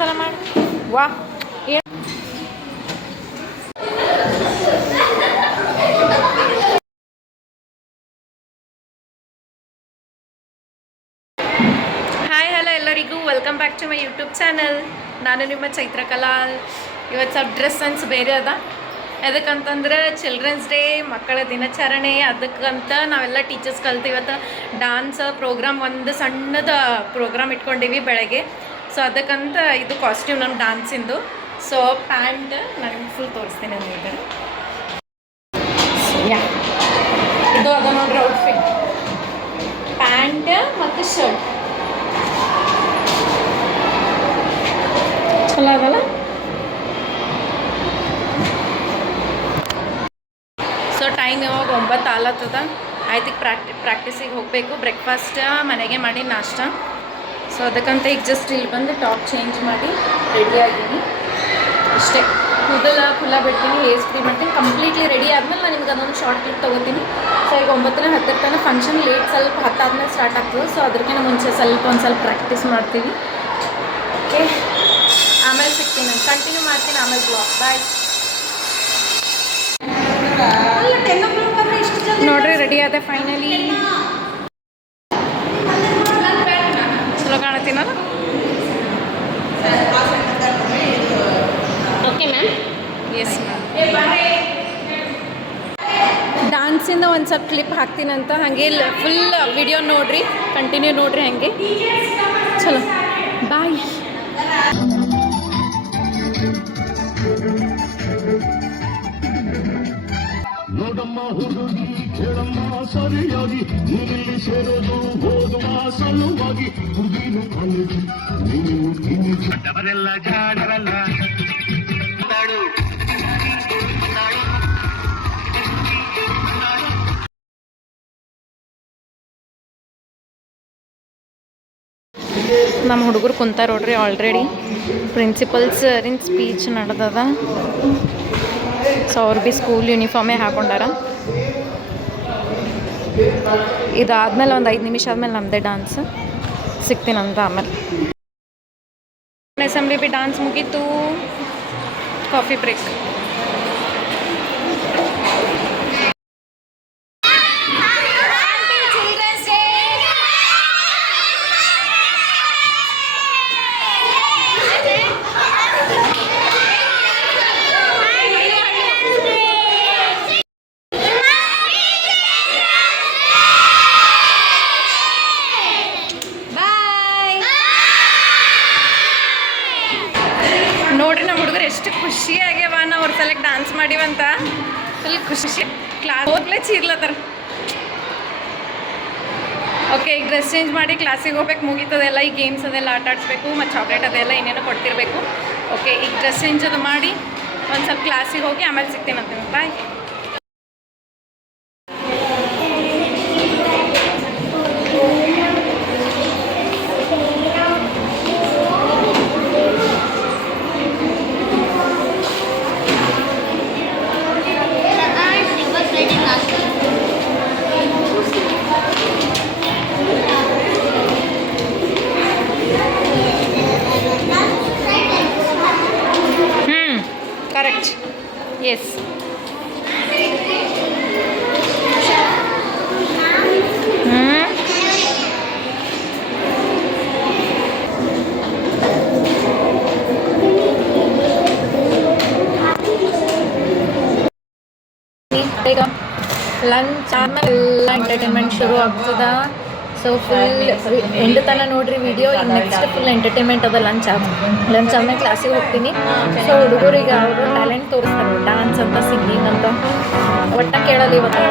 ಇನ್ನೊಂದ್ಸಲ ಮಾಡಿ. ವಾ. ಹಾಯ್ ಹಲೋ ಎಲ್ಲರಿಗೂ. Welcome back to my YouTube channel ನಾನು ನಿಮ್ಮ ಚೈತ್ರಕಲಾ ಇವತ್ತು ಸ್ವಲ್ಪ ಡ್ರೆಸ್ ಸೆನ್ಸ್ ಬೇರೆ ಅದ. ಎದಕ್ಕಂತಂದ್ರೆ ಚಿಲ್ಡ್ರನ್ಸ್ ಡೇ ಮಕ್ಕಳ ದಿನಾಚರಣೆ, ಅದಕ್ಕಂತ ನಾವೆಲ್ಲ ಟೀಚರ್ಸ್ ಕಲ್ತು ಇವತ್ತು ಡಾನ್ಸ್ ಪ್ರೋಗ್ರಾಮ್ ಒಂದು ಸಣ್ಣದ ಪ್ರೋಗ್ರಾಮ್ ಇಟ್ಕೊಂಡಿವಿ ಬೆಳಗ್ಗೆ. ಸೊ ಅದಕ್ಕಂತ ಇದು ಕಾಸ್ಟ್ಯೂಮ್ ನಮ್ಮ ಡಾನ್ಸಿಂದು ಸೊ ಪ್ಯಾಂಟ್ ನಾನು ಫುಲ್ ತೋರಿಸ್ತೀನಿ ಅಂದಿದ್ದೆ ಯಾ ಇದು ಅದ ನೋಡ್ರಿ ಔಟ್ಫಿಟ್ ಪ್ಯಾಂಟ್ ಮತ್ತು ಶರ್ಟ್ ಚಲೋ ಅದಲ್ಲ? ಸೊ ಟೈಮ್ ಯಾವಾಗ ಒಂಬತ್ತು ಆಲತ್ತದ? ಆಯ್ತು ಪ್ರಾಕ್ಟಿ ಪ್ರಾಕ್ಟೀಸಿಗೆ ಹೋಗಬೇಕು. ಬ್ರೇಕ್ಫಾಸ್ಟ್ ಮನೆಗೆ ಮಾಡಿ ನಾಷ್ಟ. ಸೊ ಅದಕ್ಕಂತ ಈಗ ಜಸ್ಟ್ ಇಲ್ಲಿ ಬಂದು ಟಾಪ್ ಚೇಂಜ್ ಮಾಡಿ ರೆಡಿ ಆಗಿದ್ದೀನಿ. ಅಷ್ಟೇ ಕೂದಲ ಫುಲ್ಲ ಬಿಡ್ತೀನಿ ಹೇರ್ ಸ್ಪ್ರೇ ಮಾಡ್ತೀನಿ. ಕಂಪ್ಲೀಟ್ಲಿ ರೆಡಿ ಆದಮೇಲೆ ನಾನು ನಿಮ್ಗೆ ಅದೊಂದು ಶಾರ್ಟ್ ಕ್ಲಿಪ್ ತೊಗೋತೀನಿ. ಸೊ ಈಗ ಒಂಬತ್ತನೇ ಹತ್ತರ ತನಕ ಫಂಕ್ಷನ್ ಲೇಟ್ ಸ್ವಲ್ಪ ಹತ್ತಾದ್ಮೇಲೆ ಸ್ಟಾರ್ಟ್ ಆಗ್ತದೆ. ಸೊ ಅದಕ್ಕಿಂತ ಮುಂಚೆ ಸ್ವಲ್ಪ ಒಂದು ಸ್ವಲ್ಪ ಪ್ರಾಕ್ಟೀಸ್ ಮಾಡ್ತೀವಿ ಓಕೆ ಆಮೇಲೆ ಸಿಗ್ತೀನಿ. ಕಂಟಿನ್ಯೂ ಮಾಡ್ತೀನಿ ಆಮೇಲೆ ಬ್ಲಾಗ್ ಬಾಯ್ ನೋಡ್ರಿ ರೆಡಿ ಆದ ಫೈನಲಿ ಒಂದು ಸ್ವಲ್ಪ ಕ್ಲಿಪ್ ಹಾಕ್ತೀನಂತ ಹಾಗೆ ಫುಲ್ ವಿಡಿಯೋ ನೋಡ್ರಿ ಕಂಟಿನ್ಯೂ ನೋಡ್ರಿ ಹಾಗೆ. ಚಲೋ. ಬಾಯ್ ನೋಡಮ್ಮ ಹುಡುಗಿ ಕೇಳಮ್ಮ ಸರಿಯಾಗಿ. ನೀನಿಲ್ಲಿ ಸೇರೋದು ಓದುವ ಸಲುವಾಗಿ. ಹುಡುಗಿನ ಕಾಲೇಜು ನೀನು ತಿನ್ನಿಸು ಅವರೆಲ್ಲ ಜಾಡರಲ್ಲ ನಮ್ಮ ಹುಡುಗರು ಕುಂತಾರ ನೋಡ್ರಿ ಆಲ್ರೆಡಿ ಪ್ರಿನ್ಸಿಪಲ್ ಸರಿನ ಸ್ಪೀಚ್ ನಡೆದದ. ಸೊ ಅವ್ರು ಭೀ ಸ್ಕೂಲ್ ಯೂನಿಫಾರ್ಮೇ ಹಾಕೊಂಡಾರ. ಇದಾದ್ಮೇಲೆ ಒಂದು ಐದು ನಿಮಿಷ ಆದಮೇಲೆ ನಮ್ಮದೇ ಡಾನ್ಸ್ ಸಿಗ್ತೀನಂತ ಆಮೇಲೆ. ಅಸೆಂಬ್ಲಿ ಬಿ ಡಾನ್ಸ್ ಮುಗೀತು. ಕಾಫಿ ಬ್ರೇಕ್ ನೋಡ್ರಿ ನಮ್ಮ ಹುಡುಗರು ಎಷ್ಟು ಖುಷಿ ಆಗ್ಯಾವ ನಾವು ಅವ್ರ ಸಲಕ್ಕೆ ಡಾನ್ಸ್ ಮಾಡಿವಂತ. ಫುಲ್ ಖುಷಿ. ಕ್ಲಾಸ್ ಹೋಗ್ಲೇ ಚೀರ್ಲತ್ತಾರ. ಓಕೆ ಈಗ ಡ್ರೆಸ್ ಚೇಂಜ್ ಮಾಡಿ ಕ್ಲಾಸಿಗೆ ಹೋಗ್ಬೇಕು. ಮುಗೀತದೆಲ್ಲ ಈ ಗೇಮ್ಸ್ ಅದೆಲ್ಲ ಆಟ ಆಡಿಸ್ಬೇಕು, ಮತ್ತು ಚಾಕ್ಲೇಟ್ ಅದೆಲ್ಲ ಏನೇನೋ ಕೊಡ್ತಿರ್ಬೇಕು. ಓಕೆ ಈಗ ಡ್ರೆಸ್ ಚೇಂಜ್ ಅದು ಮಾಡಿ ಒಂದು ಸ್ವಲ್ಪ ಕ್ಲಾಸಿಗೆ ಹೋಗಿ ಆಮೇಲೆ ಸಿಗ್ತೀನಂತ ಬಾಯ್ ಲಂಚ್ ಆದ್ಮೇಲೆ ಎಲ್ಲ ಎಂಟರ್ಟೈನ್ಮೆಂಟ್ ಶುರು ಆಗ್ತದ. ಸೊ ಫುಲ್ ಎಂಡ್ ತನ ನೋಡ್ರಿ ವಿಡಿಯೋ ನೆಕ್ಸ್ಟ್ ಫುಲ್ ಎಂಟರ್ಟೈನ್ಮೆಂಟ್ ಅದ ಲಂಚ್ ಆಗ ಲಂಚ್ ಆದ್ಮೇಲೆ ಕ್ಲಾಸಿಗೆ ಹೋಗ್ತೀನಿ. ಸೊ ಹುಡುಗರಿಗೆ ಅವರು ಟ್ಯಾಲೆಂಟ್ ತೋರಿಸ್ತಾರೆ ಡಾನ್ಸ್ ಅಂತ ಸಿಂಗಿಂಗ್ ಅಂತ. ಒಟ್ಟ ಕೇಳಲ್ಲ ಇವತ್ತು.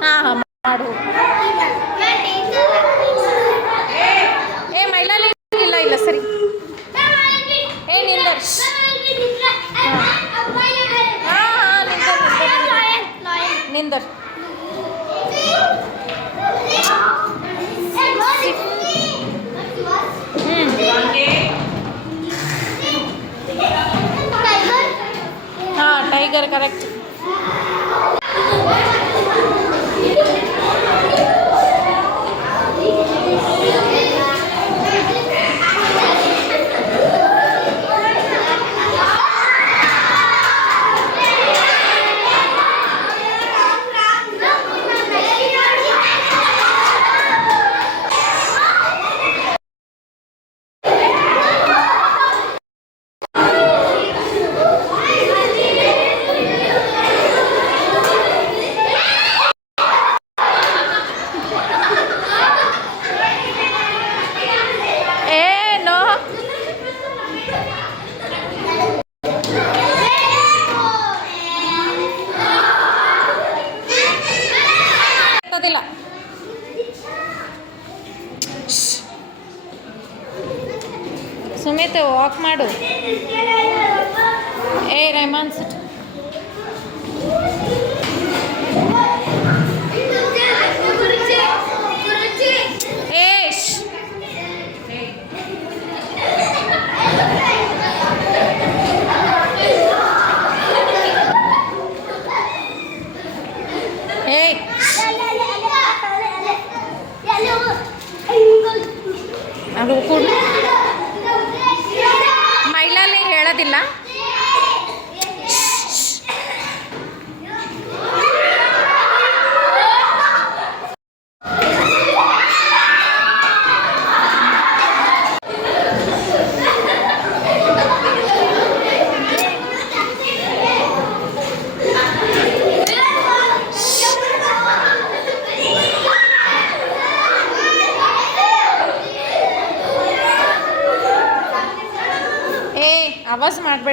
ಹಾಂ ಹಾಂ ಮಾಡು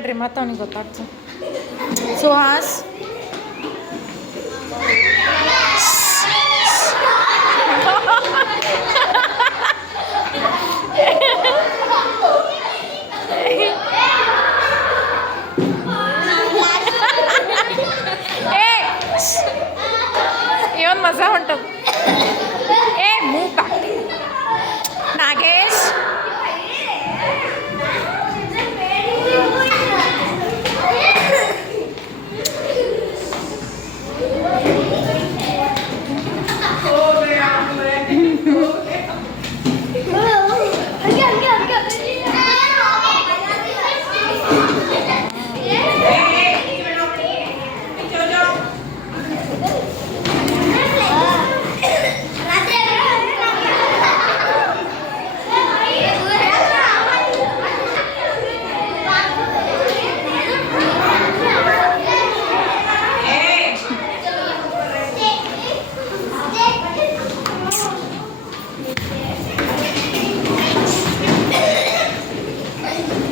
ಮಾಡಬೇಡ್ರಿ ಮತ್ತು ಅವ್ನಿಗೆ ಗೊತ್ತಾಗ್ತದೆ. ಸುಹಾಸ್?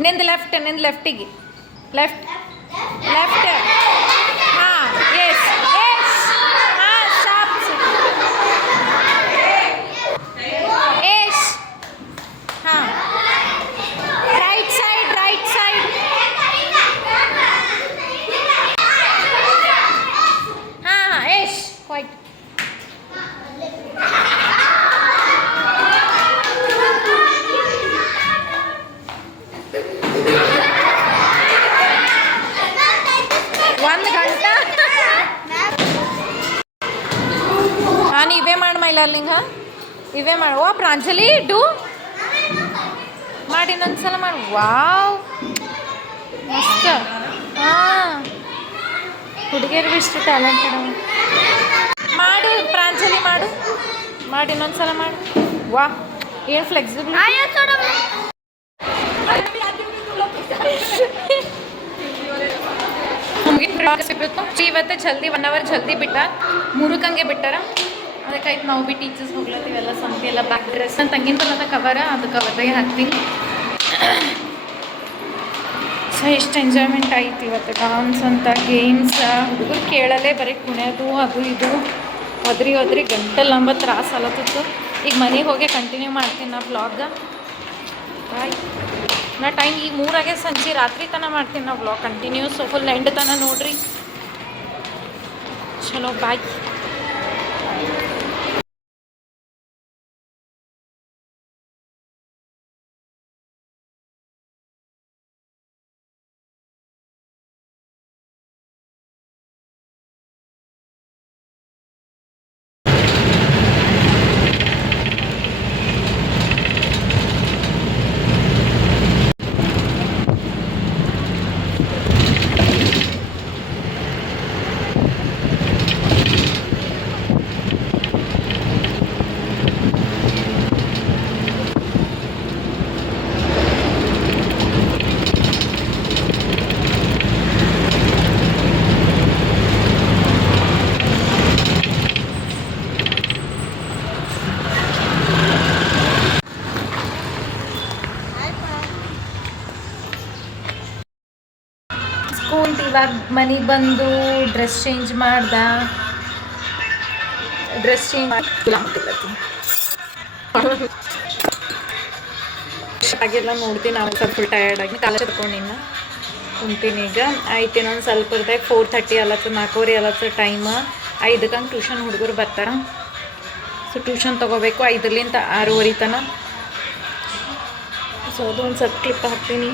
ನಿಂದು ಲೆಫ್ಟ್ ನಿಂದು ಲೆಫ್ಟಿಗೆ ಲೆಫ್ಟ್ ಲೆಫ್ಟ್ ಇವೇ ಮಾಡಿ. ಓ ಪ್ರಾಂಜಲಿ ಡು ಮಾಡಿ ಇನ್ನೊಂದ್ಸಲ ಮಾಡಿ. ವಾವ್. ಮಸ್ತ್. ಹಾಂ. ಹುಡುಗಿಯರಿಗೆ ಇಷ್ಟು ಟ್ಯಾಲೆಂಟೆಡ್ ಮಾಡು ಪ್ರಾಂಜಲಿ ಮಾಡು. ಮಾಡಿ ಇನ್ನೊಂದ್ಸಲ ಮಾಡು. ವಾ ಏನು ಫ್ಲೆಕ್ಸಿಬಲ್ ನಮಗೆ ಇವತ್ತು ಜಲ್ದಿ ಒನ್ ಅವರ್ ಜಲ್ದಿ ಬಿಟ್ಟ. ಮುರುಕಂಗೆ ಬಿಟ್ಟಾರ. ಅದಕ್ಕಾಯ್ತು ನಾವು ಬಿ ಟೀಚರ್ಸ್ ಹೋಗ್ಲತ್ತೀವೆಲ್ಲ ಸಂತೆ ಎಲ್ಲ ಬ್ಯಾಕ್ ಡ್ರೆಸ್ ನನ್ನ ತಂಗಿನ ತನದ ಕವರ ಅದು ಕವರ್ದಾಗೆ ಹಾಕ್ತೀನಿ. ಸೊ ಎಷ್ಟು ಎಂಜಾಯ್ಮೆಂಟ್ ಆಯ್ತು ಇವತ್ತು. ಡಾನ್ಸ್ ಅಂತ ಗೇಮ್ಸ್ ಹುಡುಗರು ಕೇಳಲೇ ಬರೀ ಕುಣಿಯೋದು, ಅದು ಇದು. ಒದ್ರಿ ಒದ್ರಿ ಗಂಟೆಲ್ಲಂಬ ತ್ರಾಸ ಅಲತ್ತಿತ್ತು. ಈಗ ಮನೆಗೆ ಹೋಗಿ ಕಂಟಿನ್ಯೂ ಮಾಡ್ತೀನಿ ನಾ ಬ್ಲಾಗ ಬಾಯ್ ನಾ ಟೈಮ್ ಈಗ ಮೂರಾಗೆ ಸಂಜೆ ರಾತ್ರಿ ತನ ಮಾಡ್ತೀನಿ ನಾ ಬ್ಲಾಗ್ ಕಂಟಿನ್ಯೂಸ್ ಫುಲ್ ಎಂಡ್ ತನಕ ನೋಡ್ರಿ. ಚಲೋ ಬಾಯ್ ಸ್ಕೂಲ್ ಇವಾಗ ಮನೆಗೆ ಬಂದು ಡ್ರೆಸ್ ಚೇಂಜ್ ಮಾಡ್ದ? ಡ್ರೆಸ್ ಚೇಂಜ್ ಆಗಿಲ್ಲ ನೋಡ್ತೀನಿ ನಾವು ಸ್ವಲ್ಪ ಫುಲ್ ಟಯರ್ಡ್ ಆಗಿ. ಕಾಲೇಜ್ ತಗೊಂಡಿನ ಕುಂತೀನಿ ಈಗ. ಆಯ್ತು, ಇನ್ನೊಂದು ಸ್ವಲ್ಪ ಇರ್ದೆ ಫೋರ್ ಥರ್ಟಿ ಅಲತ್ತು ನಾಲ್ಕೂವರೆ ಅಲತ್ತು ಟೈಮ್ ಐದಕ್ಕಂಗೆ ಟ್ಯೂಷನ್ ಹುಡುಗರು ಬರ್ತಾರೆ. ಸೊ ಟ್ಯೂಷನ್ ತೊಗೋಬೇಕು ಐದರಿಂದ ಆರೂವರೆ ತನಕ ಸೊ ಅದು ಒಂದು ಸ್ವಲ್ಪ ಕ್ಲಿಪ್ ಹಾಕ್ತೀನಿ.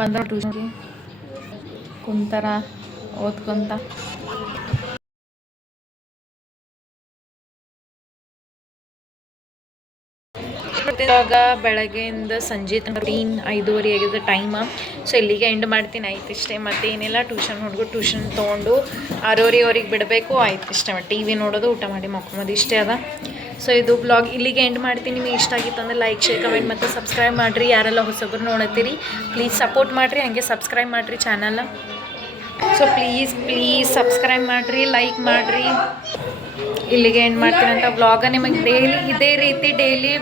ಬಂದ ಟ್ಯೂಷನ್ಗೆ. ಕುಂತಾರ, ಓದ್ಕೊಂತ. ಇವಾಗ ಬೆಳಗ್ಗೆಯಿಂದ ಸಂಜೆ ಟೀನ್ ಐದೂವರೆ ಆಗಿದೆ ಟೈಮ್ ಸೊ ಇಲ್ಲಿಗೆ ಎಂಡ್ ಮಾಡ್ತೀನಿ. ಆಯ್ತು ಇಷ್ಟೇ. ಮತ್ತೆ ಏನಿಲ್ಲ ಟ್ಯೂಷನ್ ಹುಡುಗರು ಟ್ಯೂಷನ್ ತೊಗೊಂಡು ಆರೂವರೆ ಅವ್ರಿಗೆ ಬಿಡಬೇಕು. ಆಯ್ತು ಇಷ್ಟೇ. ಟಿ ವಿ ನೋಡೋದು, ಊಟ ಮಾಡಿ ಮಕ್ಕೊಂಬೋದು ಇಷ್ಟೇ ಅದ. ಸೊ ಇದು ಬ್ಲಾಗ್ ಇಲ್ಲಿಗೆ ಎಂಡ್ ಮಾಡ್ತೀನಿ. ನಿಮಗೆ ಇಷ್ಟ ಆಗಿತ್ತು ಅಂದರೆ ಲೈಕ್ ಶೇರ್ ಕಮೆಂಟ್ ಮತ್ತು ಸಬ್ಸ್ಕ್ರೈಬ್ ಮಾಡಿರಿ. ಯಾರೆಲ್ಲ ಹೊಸಬ್ರು ನೋಡತ್ತೀರಿ ಪ್ಲೀಸ್ ಸಪೋರ್ಟ್ ಮಾಡಿರಿ. ಹಾಗೆ ಸಬ್ಸ್ಕ್ರೈಬ್ ಮಾಡಿರಿ channel so please please subscribe ಮಾಡಿರಿ ಲೈಕ್ ಮಾಡಿರಿ. ಇಲ್ಲಿಗೆ ಎಂಡ್ ಮಾಡ್ತೀನಿ ಬ್ಲಾಗ ನಿಮಗೆ ಡೈಲಿ ಇದೇ ರೀತಿ ಡೈಲಿ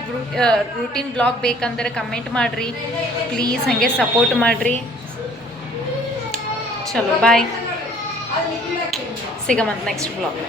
ರೂಟೀನ್ ಬ್ಲಾಗ್ ಬೇಕಂದ್ರೆ ಕಮೆಂಟ್ ಮಾಡಿರಿ. ಪ್ಲೀಸ್ ಹಾಗೆ ಸಪೋರ್ಟ್ ಮಾಡಿರಿ. ಚಲೋ ಬಾಯ್ ಸಿಗಮಂತ ನೆಕ್ಸ್ಟ್ ಬ್ಲಾಗ್